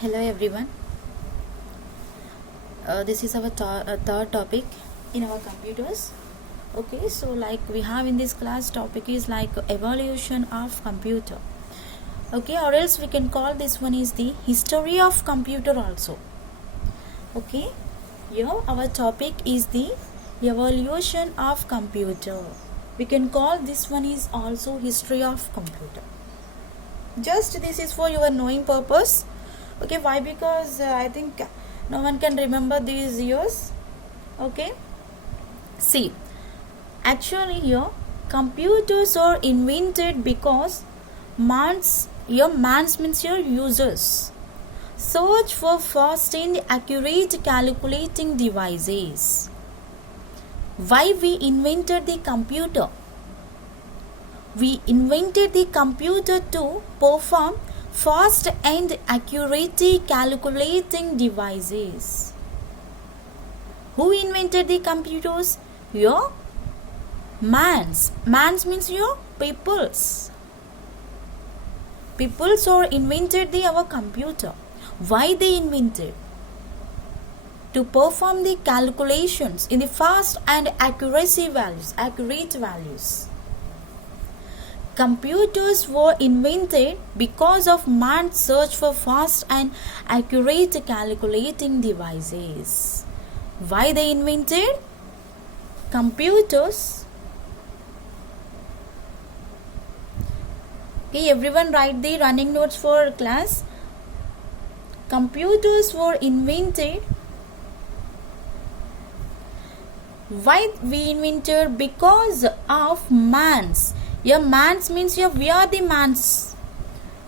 Hello everyone. This is our third topic in our computers. Okay, so like we have in this class, topic is like evolution of computer. Okay, or else we can call this one is the history of computer also. Okay, here our topic is the evolution of computer. We can call this one is also history of computer. Just this is for your knowing purpose. Okay, why? Because I think no one can remember these years. Okay, see, actually here computers are invented because man's means your users search for fast and accurate calculating devices. Why we invented the computer? We invented the computer to perform fast and accurate calculating devices. Who invented the computers? Your mans. Mans means your peoples. Peoples or invented our computer. Why they invented? To perform the calculations in the fast and accurate values. Computers were invented because of man's search for fast and accurate calculating devices. Why they invented computers? Okay, everyone write the running notes for class. Computers were invented. Why we invented? Because of man's. Your mans means we are the mans.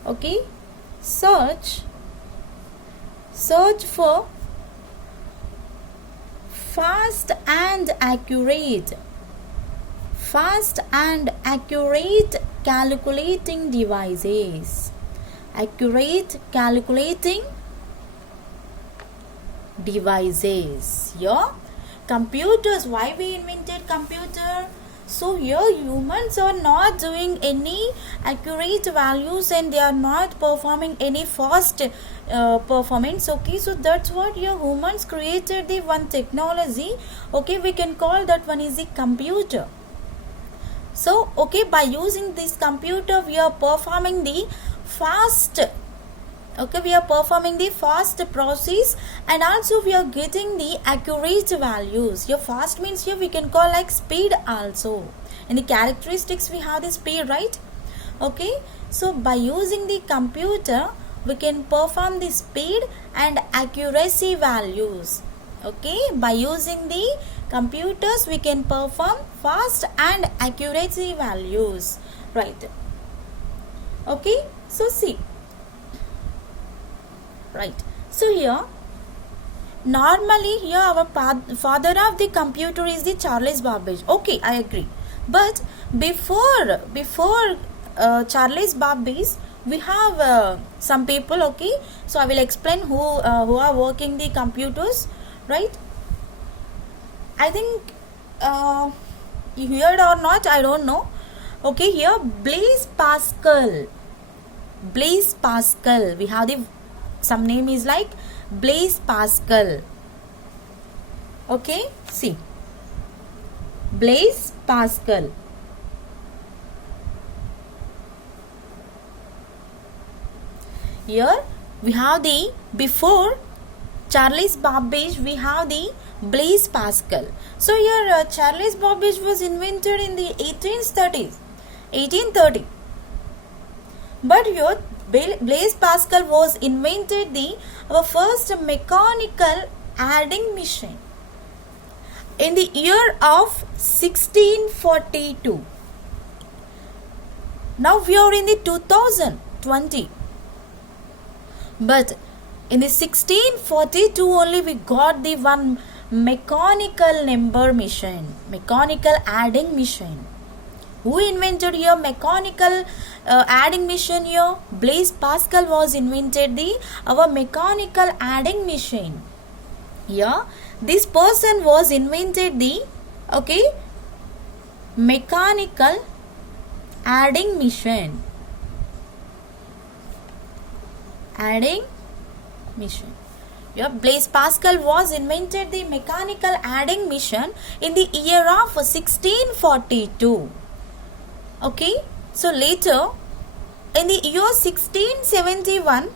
Okay, search for fast and accurate calculating devices. Accurate calculating devices. Your computers. Why we invented computer? So here humans are not doing any accurate values and they are not performing any fast performance. Okay, so that's what your humans created the one technology. Okay, we can call that one is the computer. So okay, by using this computer we are performing the fast. Okay, we are performing the fast process and also we are getting the accurate values. Your fast means here we can call like speed also. In the characteristics we have the speed, right? Okay, so by using the computer we can perform the speed and accuracy values. Okay, by using the computers we can perform fast and accuracy values, right? Okay, so see. Right, so here normally here our father of the computer is the Charles Babbage. Okay, I agree, but before Charles Babbage we have some people. Okay, so I will explain who are working the computers, right? I think you heard or not, I don't know. Okay, here Blaise Pascal, we have the some name is like Blaise Pascal. Okay, see, Blaise Pascal. Here we have the before Charles Babbage we have the Blaise Pascal. So here Charles Babbage was invented in the 1830. But here Blaise Pascal was invented our first mechanical adding machine in the year of 1642. Now we are in the 2020. But in the 1642 only we got the one mechanical number machine, mechanical adding machine. Who invented here mechanical adding machine here? Blaise Pascal was invented our mechanical adding machine. Here this person was invented mechanical adding machine. Yeah, Blaise Pascal was invented the mechanical adding machine in the year of 1642. Okay, so later in the year 1671,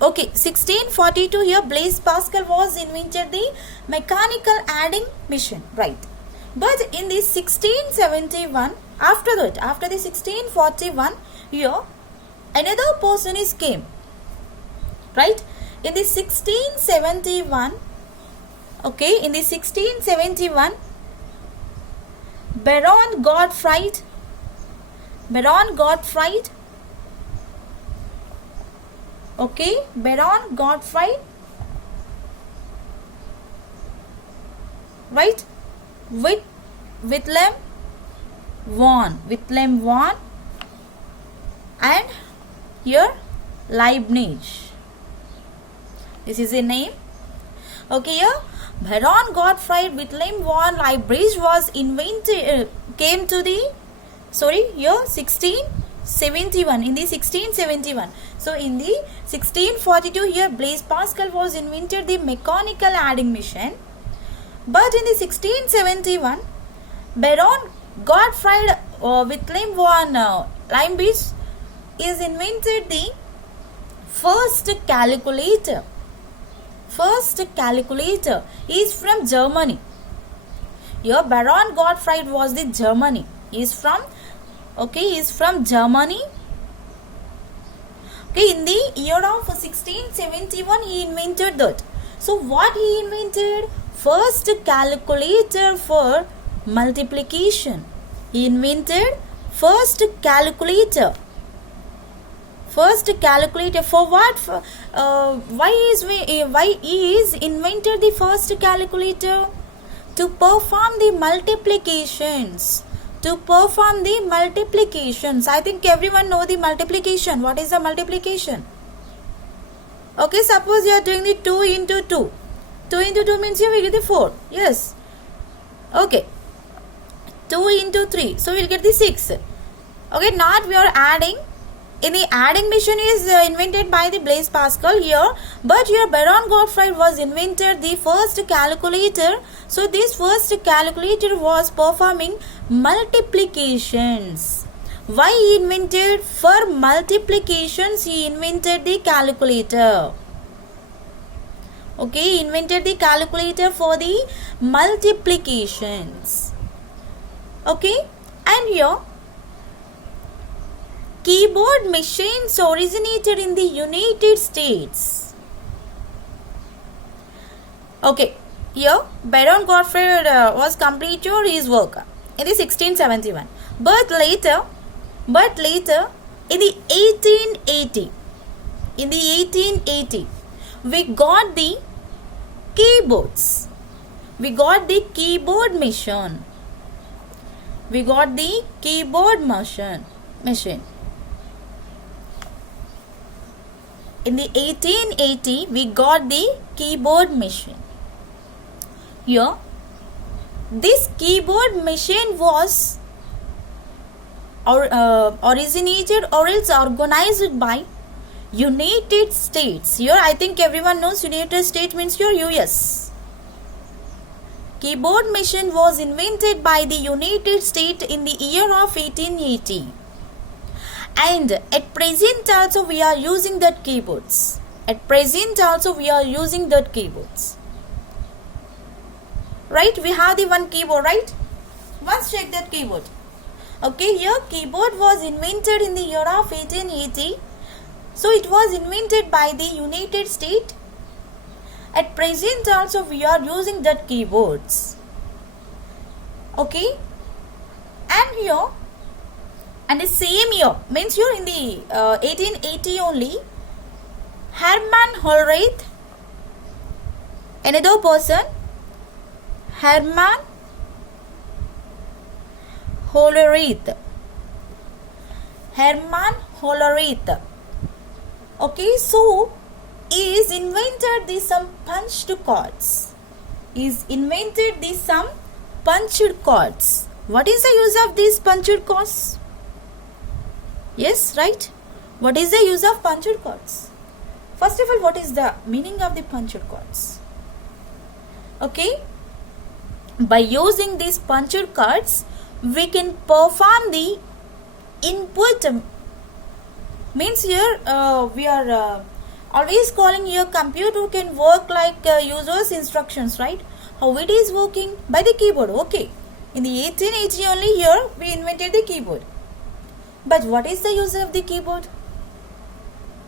okay, 1642 here Blaise Pascal was invented the mechanical adding machine, right? But in the 1671, after the 1641 here, another person is came, right? In the 1671, okay, in the 1671, Baron Gottfried, okay, Baron Gottfried, right? Wilhelm von and here Leibniz. This is a name. Okay, here Baron Gottfried Wilhelm von Leibniz was invented, came to the, here 1671, in the 1671. So in the 1642 here Blaise Pascal was invented the mechanical adding machine. But in the 1671, Baron Gottfried Wilhelm von Leibniz is invented the first calculator. Is from Germany. Here Baron Gottfried was the Germany. He is from Germany. Okay, in the year of 1671 he invented that. So what he invented? First calculator for multiplication. He invented first calculator. For what? Why he is invented the first calculator? To perform the multiplications. I think everyone know the multiplication. What is the multiplication? Okay, suppose you are doing the 2 into 2. 2 into 2 means you will get the 4. Yes. Okay. 2 into 3. So we will get the 6. Okay, not we are adding. In the adding machine is invented by the Blaise Pascal here. But here Baron Gottfried was invented the first calculator. So this first calculator was performing multiplications. Why he invented? For multiplications he invented the calculator. Okay, he invented the calculator for the multiplications. Okay, and here keyboard machines originated in the United States. Okay, here Baron Gottfried was completed his work in the 1671. But later in the 1880, we got the keyboards. We got the keyboard machine. In the 1880, we got the keyboard machine. Here, this keyboard machine was originated or else organized by United States. Here, I think everyone knows United States means your US. Keyboard machine was invented by the United States in the year of 1880. And at present also we are using that keyboards. Right? We have the one keyboard, right? Once check that keyboard. Okay, here keyboard was invented in the year of 1880. So it was invented by the United States. At present also we are using that keyboards. Okay? And here, and the same year, means here in the 1880 only, Hermann Hollerith, another person, Hermann Hollerith. Okay, so is invented the some punched cards. What is the use of these punched cards? Yes, right. What is the use of punched cards? First of all, what is the meaning of the punched cards? Okay, by using these punched cards, we can perform the input. Means here we are always calling your computer can work like user's instructions, right? How it is working? By the keyboard. Okay, in the 1880 only here we invented the keyboard. But what is the use of the keyboard?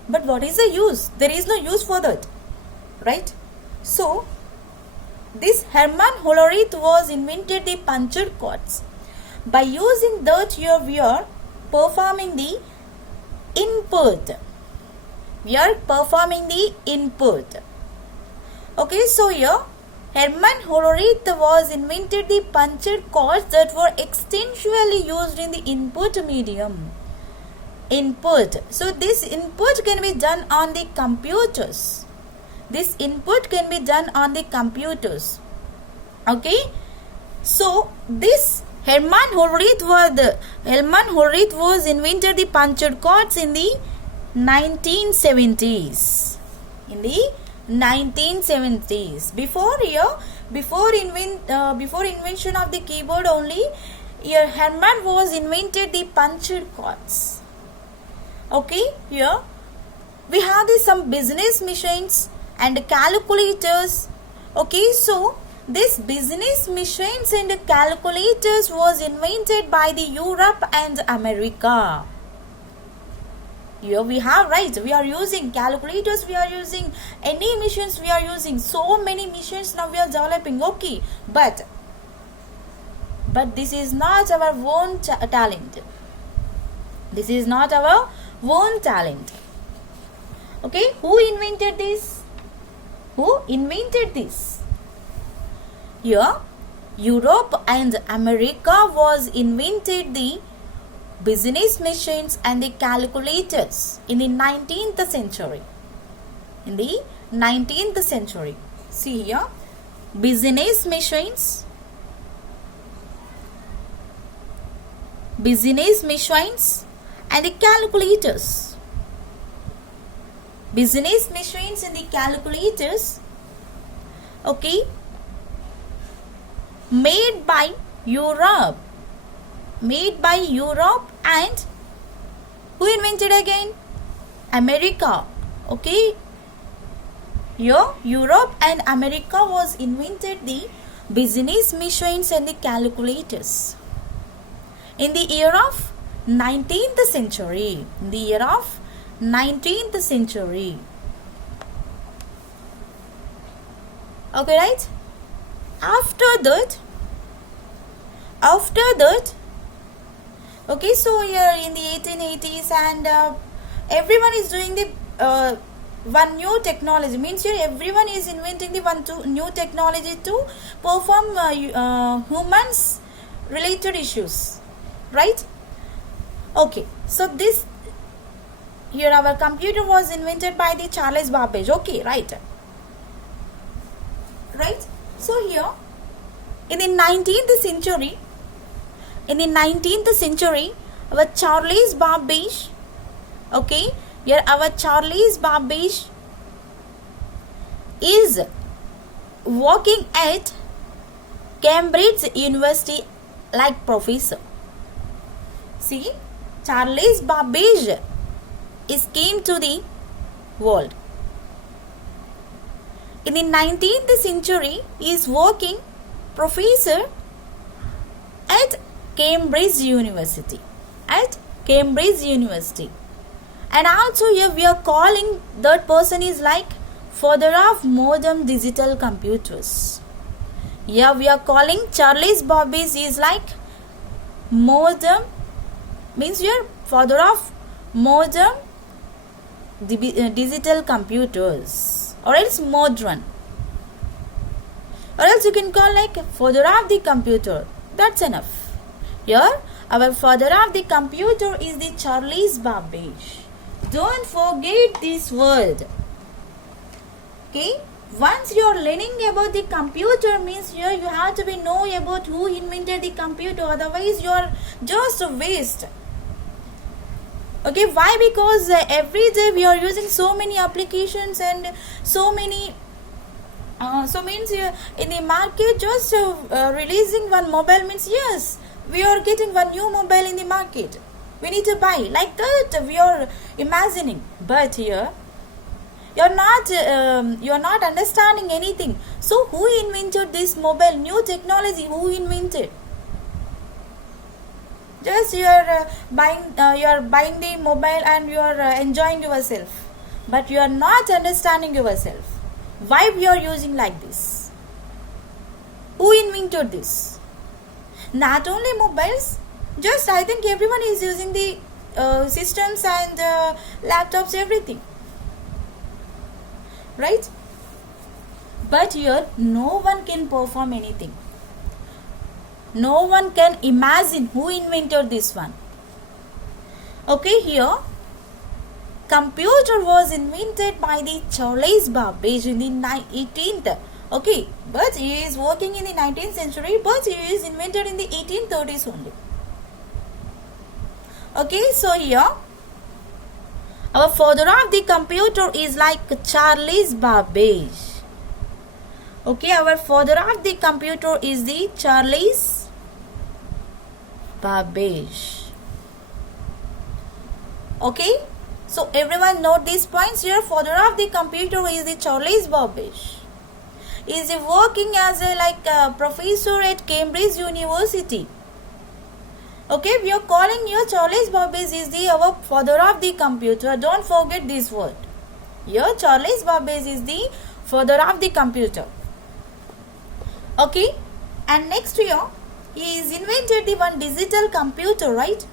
But what is the use? There is no use for that, right? So this Hermann Hollerith was invented the punched cards. By using that here we are performing the input. We are performing the input. Okay, so here Hermann Hollerith was invented the punched cards that were extensively used in the input medium. Input. So this input can be done on the computers. This input can be done on the computers. Okay. So this Hermann Hollerith was invented the punched cards in the 1970s. In the 1970s. Before invention of the keyboard only, here Hermann was invented the punched cards. Okay, here we have some business machines and calculators. Okay, so this business machines and calculators was invented by the Europe and America. Here we have, right, we are using calculators, we are using any machines, we are using so many machines now we are developing. Okay, but this is not our own talent. This is not our own talent. Okay, who invented this? Who invented this? Here, Europe and America was invented the business machines and the calculators in the 19th century. In the 19th century. See here, business machines and the calculators. Business machines and the calculators, okay, made by Europe and who invented again? America. Okay, here Europe and America was invented the business machines and the calculators in the year of 19th century. In the year of 19th century. Okay, right? After that, okay, so here in the 1880s and everyone is doing the one new technology. Means here everyone is inventing the new technology to perform humans related issues, right? Okay, so this here our computer was invented by the Charles Babbage. Okay, right? So here in the 19th century, our Charles Babbage, okay, here our Charles Babbage is working at Cambridge University like professor. See, Charles Babbage came to the world. In the 19th century, he is working professor at Cambridge University. And also here we are calling that person is like father of modern digital computers. Here we are calling Charles Babbage is like modern, means here father of modern digital computers, or else modern, or else you can call like father of the computer. That's enough. Here our father of the computer is the Charles Babbage. Don't forget this word. Okay, once you are learning about the computer, means here you have to be know about who invented the computer, otherwise you are just a waste. Okay, why? Because every day we are using so many applications and so many so means in the market just releasing one mobile means yes, we are getting one new mobile in the market, we need to buy, like that we are imagining. But here you're not understanding anything. So who invented this mobile new technology? Who invented? Just you're buying the mobile and you're enjoying yourself, but you are not understanding yourself. Why we are using like this? Who invented this? Not only mobiles, just I think everyone is using the systems and laptops, everything, right? But here no one can perform anything. No one can imagine who invented this one. Okay, here computer was invented by the Charles Babbage in the 18th. Okay, but he is working in the 19th century, but he is invented in the 1830s only. Okay, so here our father of the computer is like Charles Babbage. Okay, our father of the computer is the Charles Babbage. Okay, so everyone note these points here. Father of the computer is the Charles Babbage. He is working as a professor at Cambridge University. Okay, we are calling here Charles Babbage is the our father of the computer. Don't forget this word. Here Charles Babbage is the father of the computer. Okay, and next here he is invented the one digital computer, right?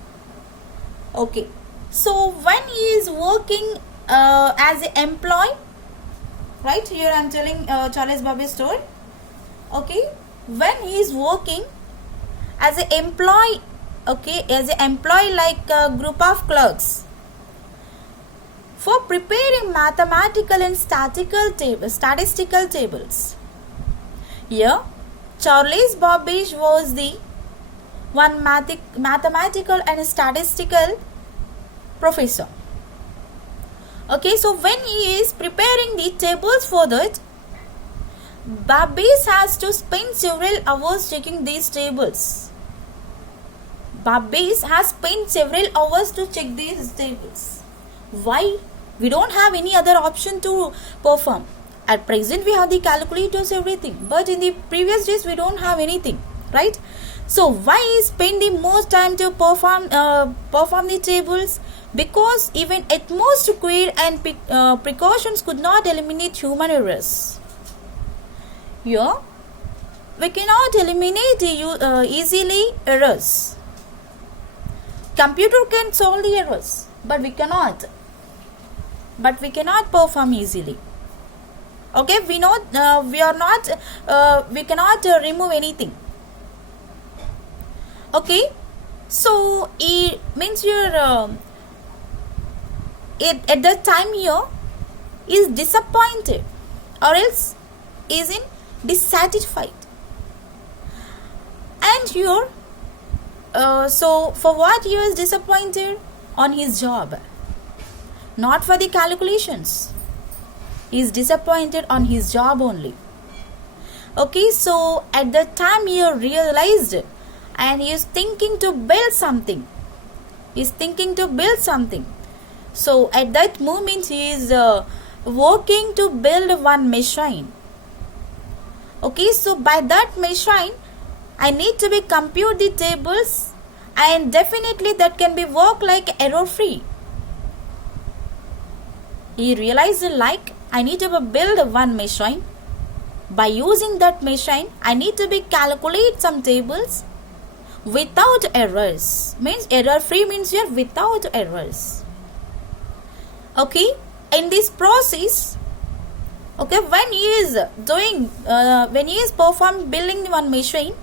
Okay, so when he is working as an employee, right? Here I am telling Charles Babbage's story. Okay, when he is working as an employee, okay, as an employee like a group of clerks for preparing mathematical and statistical tables. Here Charles Babbage was the one mathematical and statistical professor. Okay, so when he is preparing the tables for that, Babbage has to spend several hours checking these tables. Babbage has spent several hours to check these tables. Why? We don't have any other option to perform. At present we have the calculators, everything, but in the previous days we don't have anything, right? So why he spend the most time to perform the tables? Because even at most care and precautions could not eliminate human errors. Here we cannot eliminate easily errors. Computer can solve the errors, but we cannot perform easily. Okay, we cannot remove anything. Okay, so it means your at that time here is disappointed or else is in dissatisfied. And here so for what he is disappointed? On his job, not for the calculations. He is disappointed on his job only. Okay, so at that time he realized and he is thinking to build something. So at that moment he is working to build one machine. Okay, so by that machine I need to be compute the tables, and definitely that can be work like error free. He realized like I need to build one machine. By using that machine I need to be calculate some tables without errors. Means error free means here without errors. Okay, in this process, okay, when he is performing building one machine,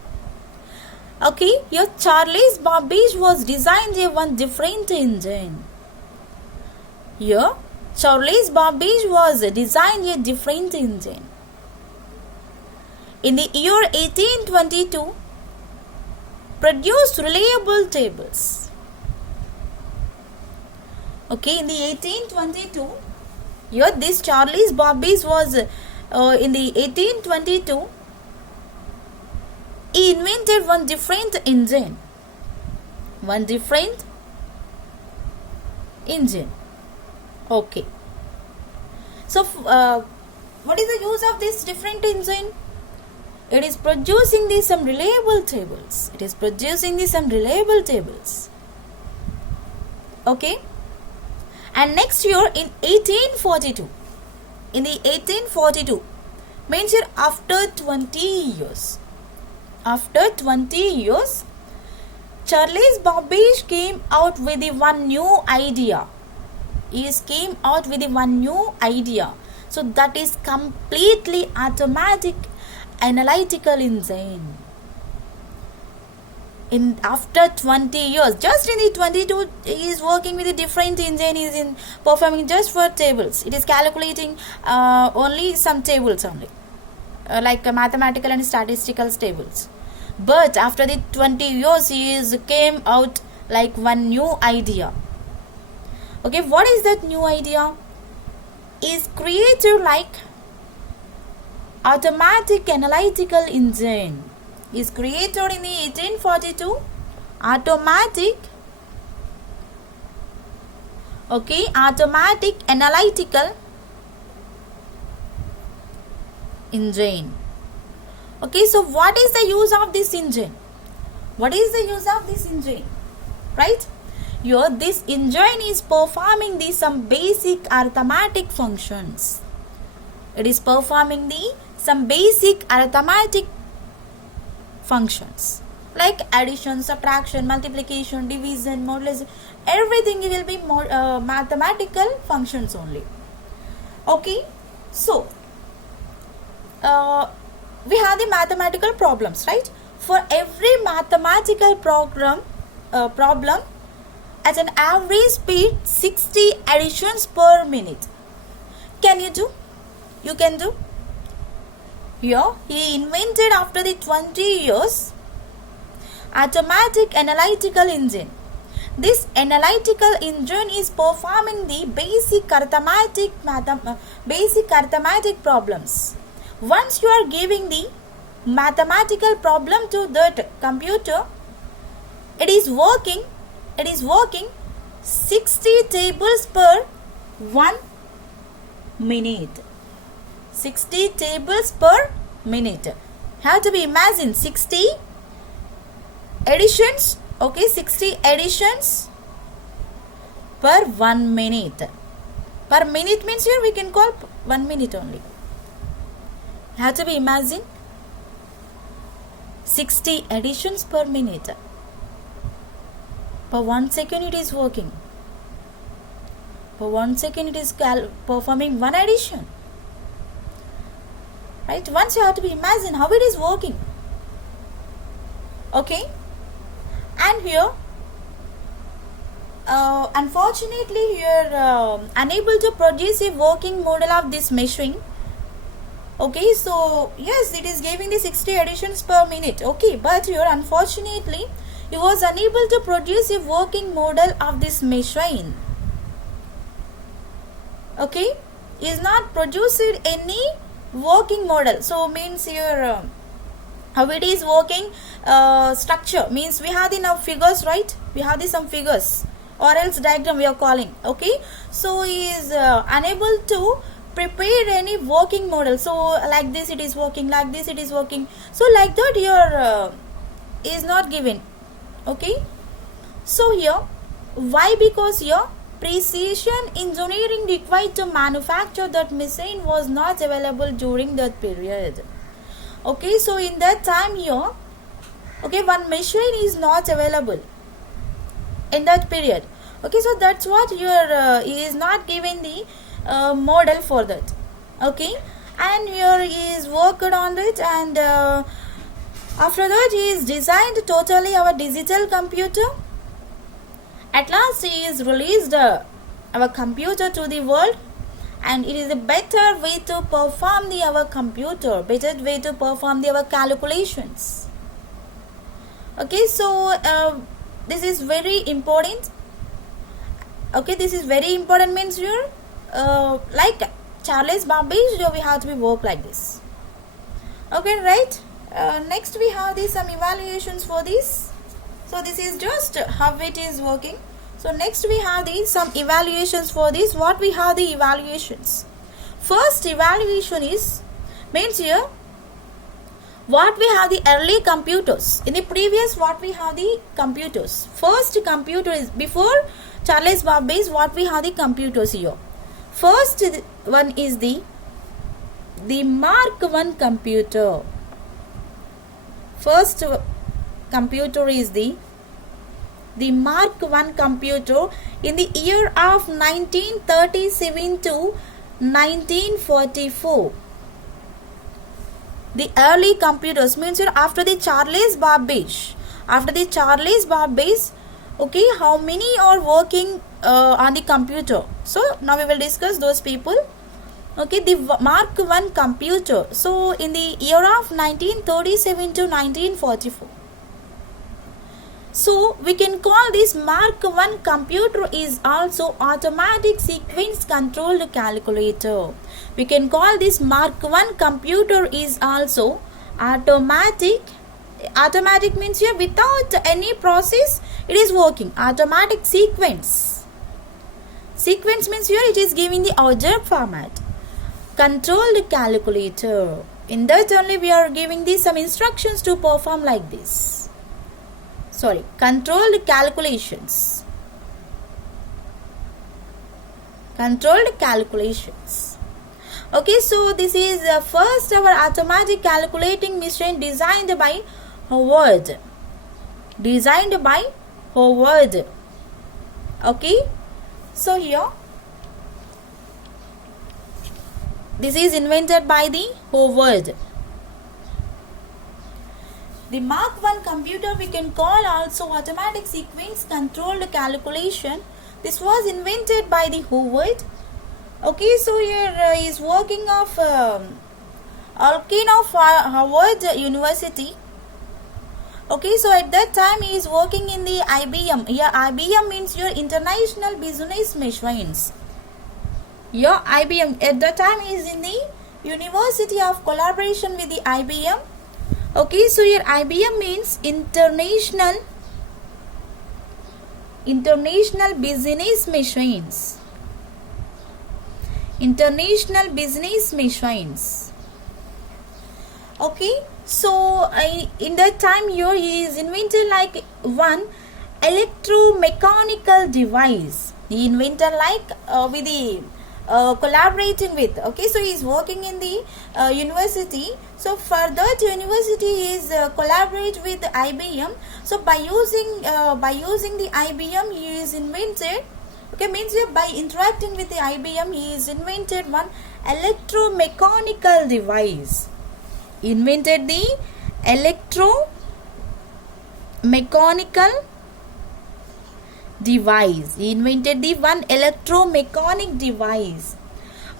okay, here Charles Babbage was designed one different engine. Here Charles Babbage was designed a different engine. In the year 1822, produced reliable tables. Okay, in the 1822, here this Charles Babbage was in the 1822, he invented one different engine. Okay. So, what is the use of this different engine? It is producing some reliable tables. Okay. And next year in 1842, means here after 20 years, Charles Babbage came out with one new idea. So that is completely automatic analytical engine. In after 20 years, just in the 22, he is working with a different engine. He is in performing just for tables. It is calculating only some tables only, like mathematical and statistical tables. But after the 20 years, he came out like one new idea. Okay, what is that new idea? Is created like automatic analytical engine. Is created in the 1842 automatic analytical engine. Okay, so what is the use of this engine? Right? Here this engine is performing some basic arithmetic functions. It is performing some basic arithmetic functions like addition, subtraction, multiplication, division, modulation. Everything will be mathematical functions only. Okay, so we have the mathematical problems, right? For every mathematical problem at an average speed 60 additions per minute. Can you do? You can do. Here he invented after the 20 years automatic analytical engine. This analytical engine is performing the basic arithmetic problems. Once you are giving the mathematical problem to that computer, it is working 60 tables per 1 minute. 60 tables per minute. Have to be imagined 60 additions. Okay, 60 additions per 1 minute. Per minute means here we can call 1 minute only. Have to be imagined 60 additions per minute. Per 1 second it is working. Per 1 second it is performing 1 addition. Right? Once you have to be imagine how it is working. Okay? And here, unfortunately, you are unable to produce a working model of this machine. Okay, so yes, it is giving the 60 additions per minute. Okay, but here, unfortunately, you was unable to produce a working model of this machine. Okay, is not produced any working model. So means here how it is working structure means we have the now figures, right? We have some figures or else diagram we are calling. Okay, so he is unable to prepare any working model. So like this it is working, like this it is working. So like that here is not given. Okay, so here why? Because here precision engineering required to manufacture that machine was not available during that period. Okay, so in that time here, okay, one machine is not available in that period. Okay, so that's what your he is not given the model for that. Okay, and here he is worked on it, and after that he is designed totally our digital computer. At last he is released our computer to the world, and it is a better way to perform our computer, better way to perform our calculations. Okay, so this is very important. Okay, this is very important, means here like Charles Babbage, we have to be work like this. Okay, right. Next we have some evaluations for this. So this is just how it is working. So next we have some evaluations for this. What we have the evaluations? First evaluation is, means here what we have the early computers. In the previous, what we have the computers. First computer is before Charles Babbage. What we have the computers here. First one is the Mark I computer. First computer is the Mark I computer in the year of 1937 to 1944. The early computers, means after the Charles Babbage. After the Charles Babbage, okay, how many are working on the computer? So now we will discuss those people. Okay, the Mark I computer. So in the year of 1937 to 1944. So we can call this Mark I computer is also automatic sequence controlled calculator. We can call this Mark I computer is also automatic. Automatic means here without any process it is working. Automatic sequence. Sequence means here it is giving the object format. Controlled calculator. In that only we are giving these some instructions to perform like this. Sorry, controlled calculations. Controlled calculations. Okay, so this is first our automatic calculating machine designed by Howard. Designed by Howard. Okay, so here this is invented by the Howard. The Mark I computer we can call also automatic sequence controlled calculation. This was invented by the Howard. Okay, so here is working of Alkin of Harvard University. Okay, so at that time he is working in the IBM. Here IBM means your International Business Machines. Your IBM at that time is in the University of Collaboration with the IBM. Okay, so here IBM means International Business Machines. International Business Machines. Okay, so in that time here he is invented like one electromechanical device. He invented like with the collaborating with. Okay, so he is working in the university. So for that university he is collaborate with IBM. So by using the IBM he is invented. Okay, means by interacting with the IBM he is invented one electromechanical device. Invented the electromechanical device. He invented the one electromechanic device.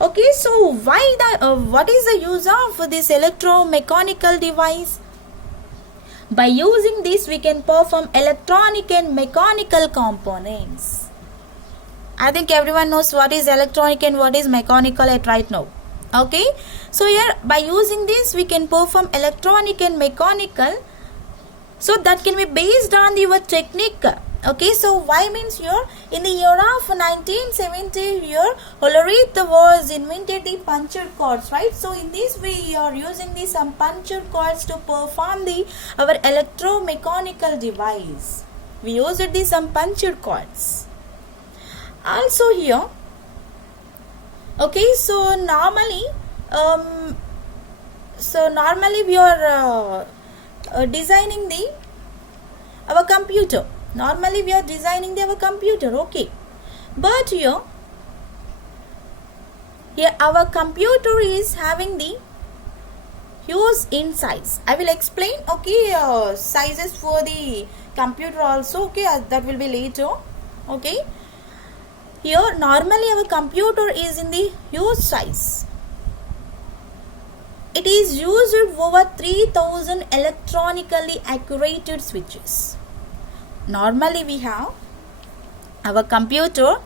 Okay, so why the what is the use of this electromechanical device? By using this we can perform electronic and mechanical components. I think everyone knows what is electronic and what is mechanical at right now. Okay, so here by using this we can perform electronic and mechanical. So that can be based on your technique. Okay, so why means here in the year of 1970 here Hollerith was invented the punctured cords, right? So in this we are using the some punctured cords to perform our electromechanical device. We used the some punctured cords. Also here, okay, so normally we are designing our computer. Normally we are designing our computer, okay, but here our computer is having the huge in size. I will explain, okay, sizes for the computer also, okay, that will be later. Okay, here normally our computer is in the huge size. It is used over 3000 electronically accurate switches. Normally we have our computer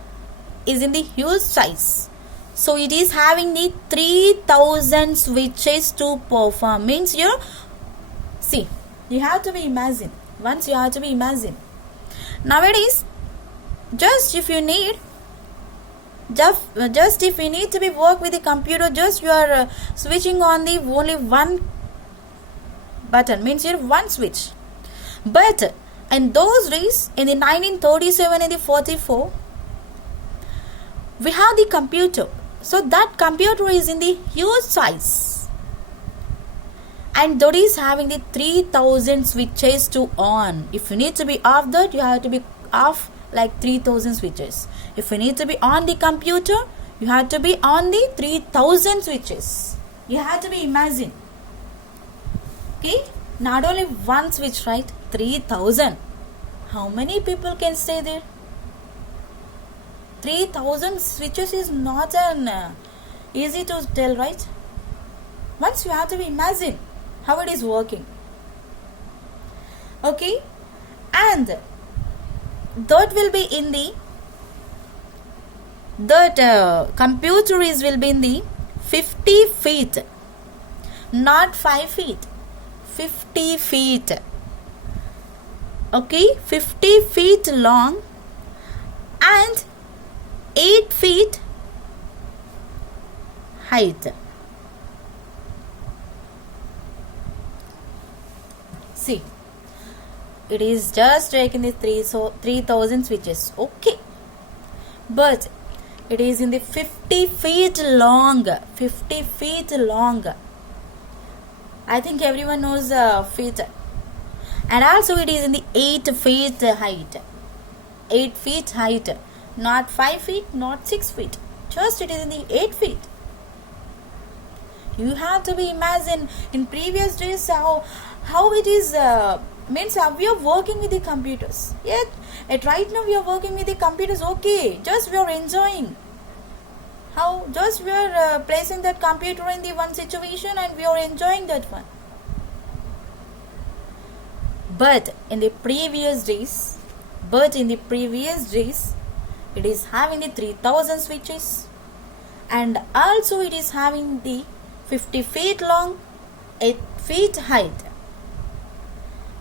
is in the huge size. So it is having the 3000 switches to perform. Means you see, you have to be imagine. Once you have to be imagine. Nowadays, just if you need to be work with the computer, just you are switching on the only one button, means you have one switch. But in those days, in the 1937 and the 44, we have the computer. So that computer is in the huge size, and that is having the 3000 switches to on. If you need to be off that, you have to be off like 3000 switches. If you need to be on the computer, you have to be on the 3000 switches. You have to be imagine. Okay, not only one switch, right? 3000. How many people can stay there? 3000 switches is not an easy to tell, right? Once you have to be imagine how it is working. Okay, and that will be in the computer will be in the 50 feet, not 5 feet, 50 feet. Okay, 50 feet long and 8 feet height. See, it is just taking the 3000 switches. Okay, but it is in the 50 feet long. 50 feet long. I think everyone knows feet. And also it is in the 8 feet height. 8 feet height. Not 5 feet, not 6 feet. Just it is in the 8 feet. You have to be imagine in previous days how it is means how we are working with the computers. Yet at right now we are working with the computers. Okay, just we are enjoying. How just we are placing that computer in the one situation and we are enjoying that one. But in the previous days, it is having the 3000 switches, and also it is having the 50 feet long, 8 feet height.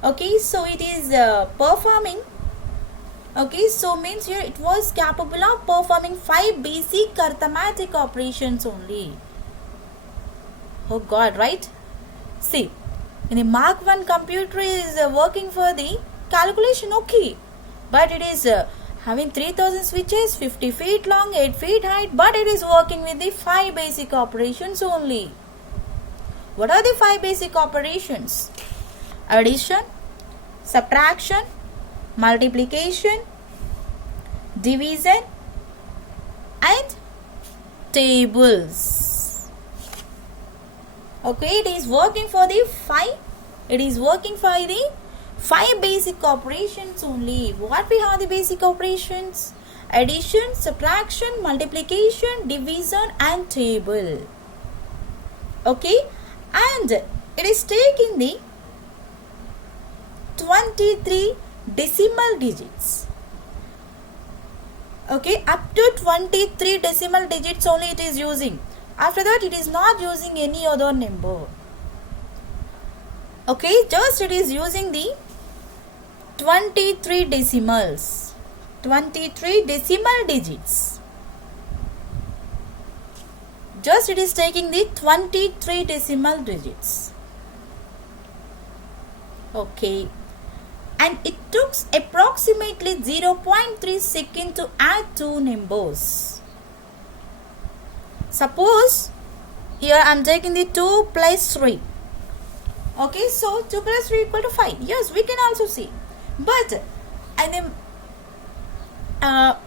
Okay, so it is performing. Okay, so means here it was capable of performing 5 basic arithmetic operations only. Oh God, right? See, in the Mark 1 computer is working for the calculation, okay, but it is having 3000 switches, 50 feet long, 8 feet height, but it is working with the 5 basic operations only. What are the 5 basic operations? Addition, subtraction, multiplication, division, and tables. Okay, it is working for the 5 basic operations only. What we have the basic operations? Addition, subtraction, multiplication, division, and table. Okay, and it is taking the 23 decimal digits. Okay, up to 23 decimal digits only it is using. After that it is not using any other number. Okay, just it is using the 23 decimals. 23 decimal digits. Just it is taking the 23 decimal digits. Okay. And it took approximately 0.3 seconds to add 2 numbers. Suppose here I am taking the 2 plus 3. Okay, so 2 plus 3 equal to 5. Yes, we can also see. But and then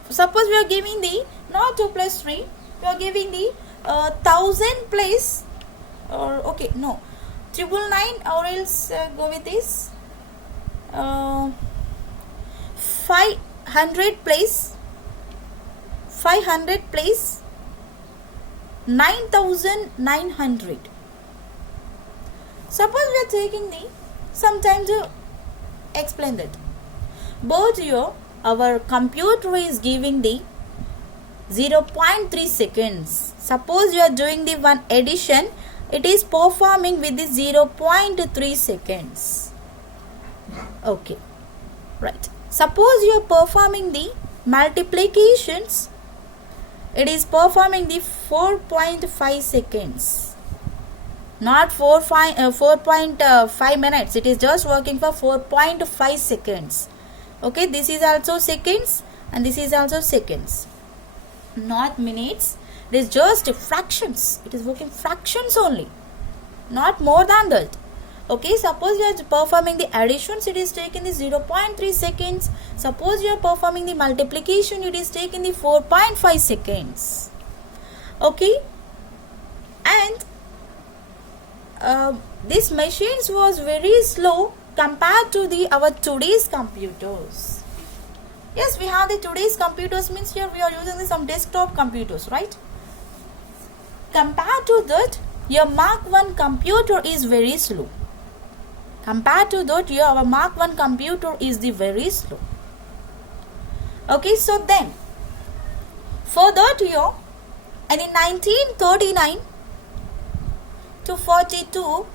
suppose we are giving the not 2 plus 3, we are giving the 1000 plus or okay no 999 or else go with this 500 plus 9900. Suppose we are taking the sometime to explain that. Both here our computer is giving the 0.3 seconds. Suppose you are doing the one addition, it is performing with the 0.3 seconds. Okay, right. Suppose you are performing the multiplications, it is performing the 4.5 seconds. Not 4.5 minutes, it is just working for 4.5 seconds. Okay, this is also seconds and this is also seconds, not minutes. It is just fractions, it is working fractions only, not more than that. Okay, suppose you are performing the additions, it is taking the 0.3 seconds. Suppose you are performing the multiplication, it is taking the 4.5 seconds. Okay, and this machines was very slow compared to our today's computers. Yes, we have the today's computers, means here we are using some desktop computers, right? Compared to that, your Mark 1 computer is very slow. Compared to that, our Mark 1 computer is the very slow. Okay, so then for that year, and in 1939 to 42,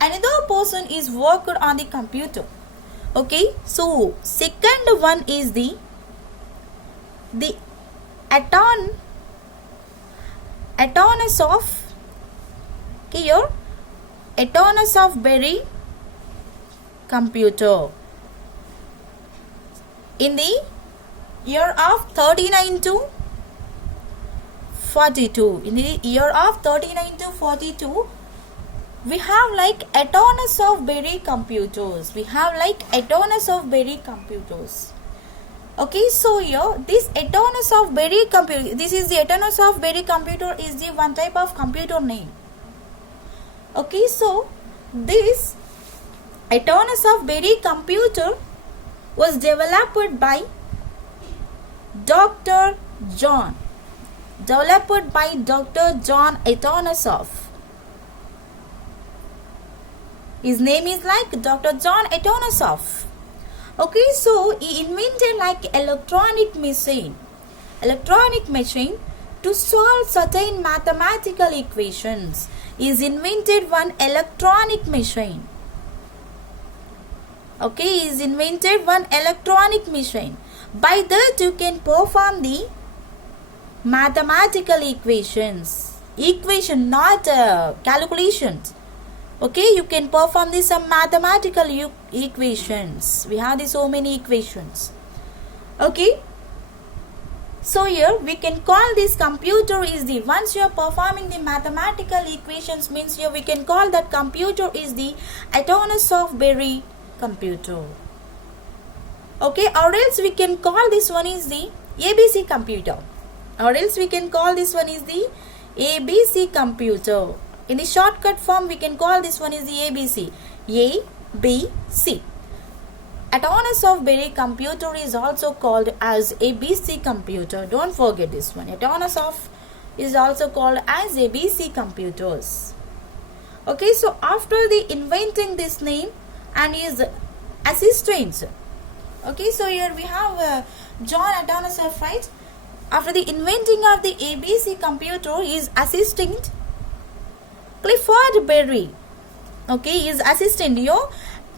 another person is worked on the computer. Okay, so second one is the Athanas of, okay, your Athanas of Berry computer in the year of 39 to 42. In the year of 39 to 42, we have like Athanas of Berry computers. We have like Athanas of Berry computers. Okay, so here this Athanas of Berry computer, this is the Athanas of Berry computer is the one type of computer name. Okay, so this Athanas of Berry computer was developed by Dr. John Atanasoff. His name is like Dr. John Atanasoff. Okay, so he invented like electronic machine to solve certain mathematical equations. He's invented one electronic machine. Okay, he's invented one electronic machine. By that you can perform the mathematical equations, not calculations. Okay, you can perform this some mathematical equations. We have so many equations. Okay, so here we can call this computer is the, once you are performing the mathematical equations, means here we can call that computer is the Atanasoff Berry computer. Okay, or else we can call this one is the ABC computer. Or else we can call this one is the ABC computer. In the shortcut form, we can call this one is the ABC. ABC. Atanasoff Berry computer is also called as ABC computer. Don't forget this one. Atanasoff is also called as ABC computers. Okay, so after the inventing this name and his assistants. Okay, so here we have John Atanasoff, right? After the inventing of the ABC computer, his assistant Clifford Berry. Okay, his assistant,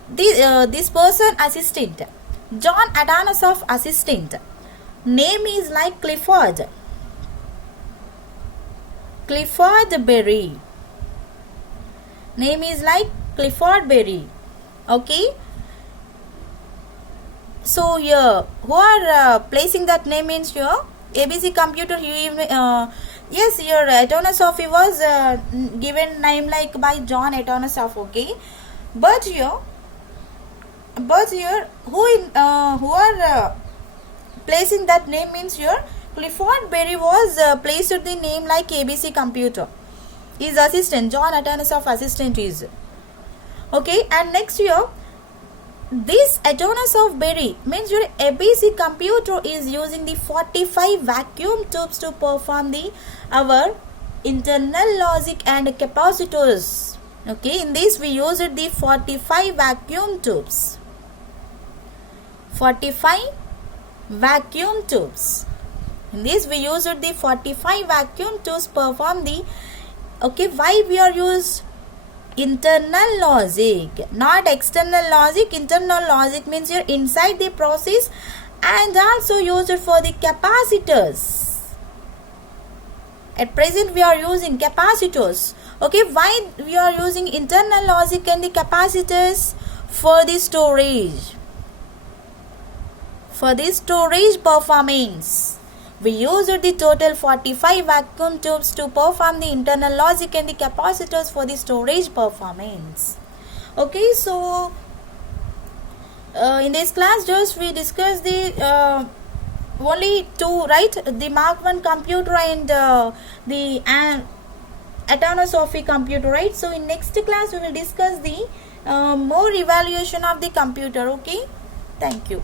this person assistant, John Atanasoff assistant, name is like Clifford Berry. Name is like Clifford Berry. Okay. So here, who are placing that name means here ABC computer. Yes, your Atanasoff was given name like by John Atanasoff. Okay, but here who are placing that name means here Clifford Berry was placed the name like ABC computer. His assistant, John Atanasoff assistant is. Okay, and next here, this Atanasoff Berry means your ABC computer is using the 45 vacuum tubes to perform our internal logic and capacitors. Okay, in this we used the 45 vacuum tubes. 45 vacuum tubes. In this we used the 45 vacuum tubes perform the, okay, why we are used internal logic, not external logic. Internal logic means you're inside the process, and also used for the capacitors. At present we are using capacitors. Okay, why we are using internal logic and the capacitors? For the storage. For the storage performance, we used the total 45 vacuum tubes to perform the internal logic and the capacitors for the storage performance. Okay, so in this class just we discussed the only two, right? The Mark 1 computer and the Atomos Sophie computer, right? So in next class we will discuss the more evaluation of the computer. Okay, thank you.